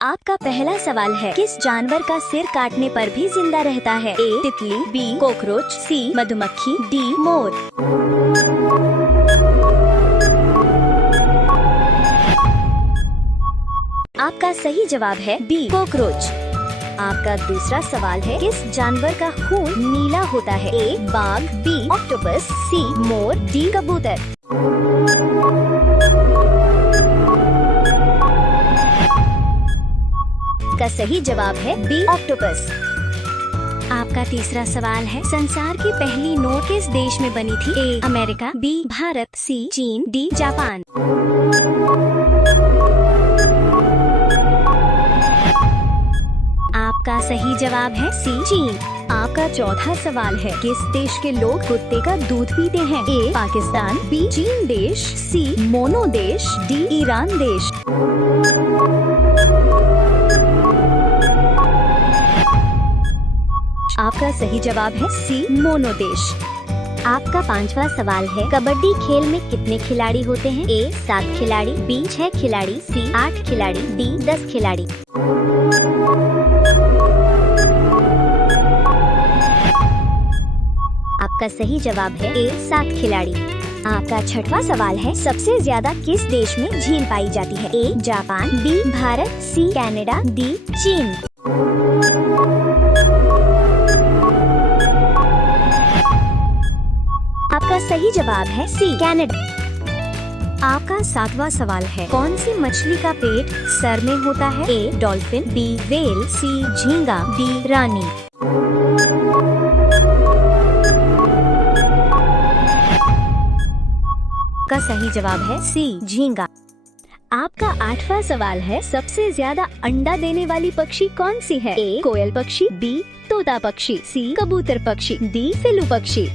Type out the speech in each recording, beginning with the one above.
आपका पहला सवाल है, किस जानवर का सिर काटने पर भी जिंदा रहता है? ए तितली, बी कॉकरोच, सी मधुमक्खी, डी मोर। आपका सही जवाब है बी कॉकरोच। आपका दूसरा सवाल है, किस जानवर का खून नीला होता है? ए बाघ, बी ऑक्टोपस, सी मोर, डी कबूतर। का सही जवाब है बी ऑक्टोपस। आपका तीसरा सवाल है, संसार की पहली नोट किस देश में बनी थी? ए अमेरिका, बी भारत, सी चीन, डी जापान। आपका सही जवाब है सी चीन। आपका चौथा सवाल है, किस देश के लोग कुत्ते का दूध पीते हैं? ए पाकिस्तान, बी चीन देश, सी मोनो देश, डी ईरान देश। आपका सही जवाब है सी मोनो देश। आपका पांचवा सवाल है, कबड्डी खेल में कितने खिलाड़ी होते हैं? ए 7 खिलाड़ी, बी 6 खिलाड़ी, सी 8 खिलाड़ी, डी 10 खिलाड़ी। आपका सही जवाब है ए 7 खिलाड़ी। आपका छठवां सवाल है, सबसे ज्यादा किस देश में झील पाई जाती है? A Japan, B Bharat, C Canada, D चीन। आपका सही जवाब है सी कनाडा। आपका सातवां सवाल है, कौन सी मछली का पेट सर में होता है? ए डॉल्फिन, बी व्हेल, सी झींगा, डी रानी। का सही जवाब है सी झींगा। आपका आठवां सवाल है, सबसे ज्यादा अंडा देने वाली पक्षी कौन सी है? ए कोयल पक्षी, बी तोता पक्षी, सी कबूतर पक्षी, डी सिल्लू पक्षी।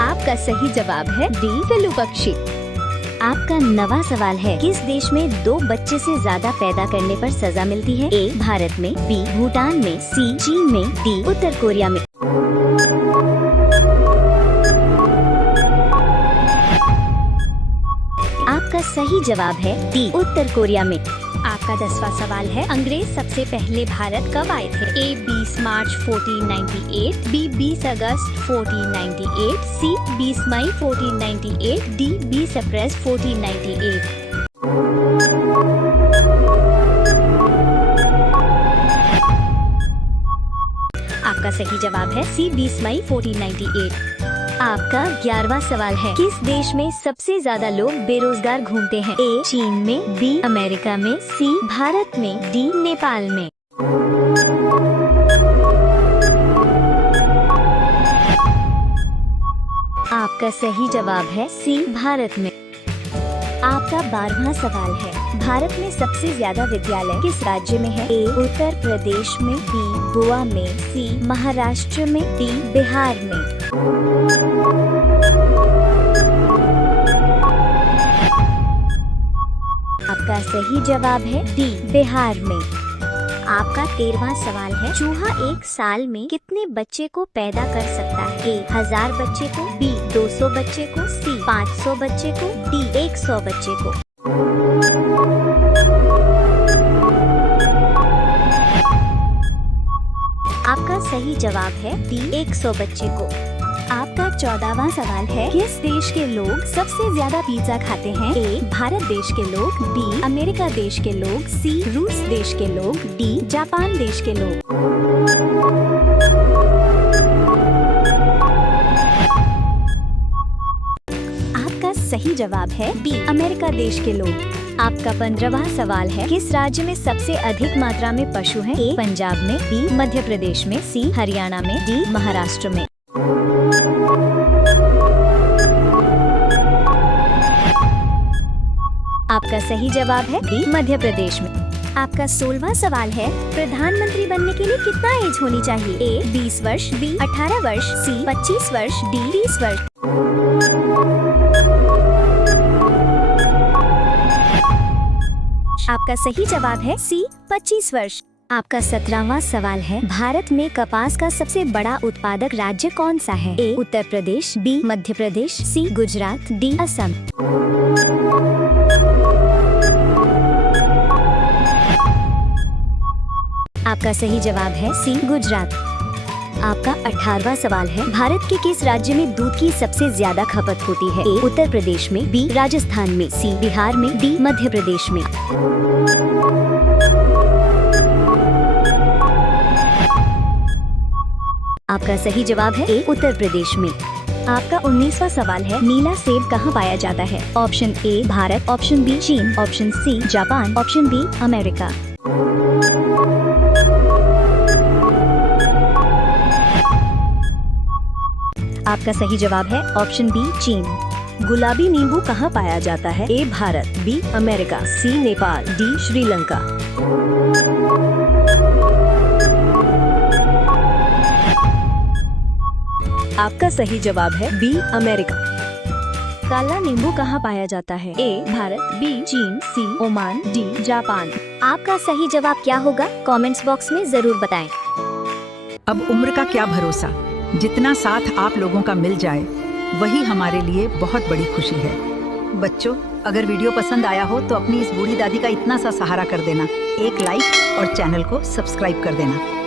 आपका सही जवाब है डी सिल्लू पक्षी। आपका 9वां सवाल है, किस देश में 2 बच्चे से ज्यादा पैदा करने पर सजा मिलती है? ए भारत में, बी भूटान में, सी चीन में, डी उत्तर कोरिया में। आपका सही जवाब है डी उत्तर कोरिया में। आपका 10वां सवाल है, अंग्रेज सबसे पहले भारत कब आए थे? ए 20 मार्च 1498, बी 20 अगस्त 1498, सी 20 मई 1498, डी 20 अप्रैल 1498। आपका सही जवाब है सी 20 मई 1498। आपका 11वां सवाल है, किस देश में सबसे ज्यादा लोग बेरोजगार घूमते हैं? ए चीन में, बी अमेरिका में, सी भारत में, डी नेपाल में। आपका सही जवाब है सी भारत में। आपका 12वां सवाल है, भारत में सबसे ज्यादा विद्यालय किस राज्य में है? ए उत्तर प्रदेश में, बी गोवा में, सी महाराष्ट्र में, डी बिहार में। आपका सही जवाब है डी बिहार में। आपका 13वां सवाल है, चूहा एक साल में कितने बच्चे को पैदा कर सकता है? ए 1000 बच्चे को, बी 200 बच्चे को, सी 500 बच्चे को, डी 100 बच्चे को। आपका सही जवाब है डी 100 बच्चे को। आपका 14वां सवाल है, किस देश के लोग सबसे ज्यादा पिज्जा खाते हैं? ए भारत देश के लोग, बी अमेरिका देश के लोग, सी रूस देश के लोग, डी जापान देश के लोग। आपका सही जवाब है बी अमेरिका देश के लोग। आपका 15वां सवाल है, किस राज्य में सबसे अधिक मात्रा में पशु हैं? ए पंजाब में, बी मध्य प्रदेश में, सी हरियाणा में, डी महाराष्ट्र में। आपका सही जवाब है बी मध्य प्रदेश में। आपका 16वां सवाल है, प्रधानमंत्री बनने के लिए कितना एज होनी चाहिए? ए 20 वर्ष, बी 18 वर्ष, सी 25 वर्ष, डी 30 वर्ष। आपका सही जवाब है सी 25 वर्ष। आपका 17वां सवाल है, भारत में कपास का सबसे बड़ा उत्पादक राज्य कौन सा है? ए उत्तर प्रदेश, बी मध्य प्रदेश, सी गुजरात, डी असम। आपका सही जवाब है सी गुजरात। आपका 18वां सवाल है, भारत के किस राज्य में दूध की सबसे ज्यादा खपत होती है? ए उत्तर प्रदेश में, बी राजस्थान में, सी बिहार में, डी मध्य प्रदेश में। आपका सही जवाब है ए उत्तर प्रदेश में। आपका 19वां सवाल है, नीला सेब कहाँ पाया जाता है? Option A Bharat, option B China, option C Japan, option D America. आपका सही जवाब है ऑप्शन बी चीन। गुलाबी नींबू कहाँ पाया जाता है? ए भारत, बी अमेरिका, सी नेपाल, डी श्रीलंका। आपका सही जवाब है बी अमेरिका। काला नींबू कहाँ पाया जाता है? ए भारत, बी चीन, सी ओमान, डी जापान। आपका सही जवाब क्या होगा? कमेंट्स बॉक्स में जरूर बताएं। अब उम्र का क्या भरोसा, जितना साथ आप लोगों का मिल जाए वही हमारे लिए बहुत बड़ी खुशी है। बच्चों, अगर वीडियो पसंद आया हो तो अपनी इस बूढ़ी दादी का इतना सा सहारा कर देना, एक लाइक और चैनल को सब्सक्राइब कर देना।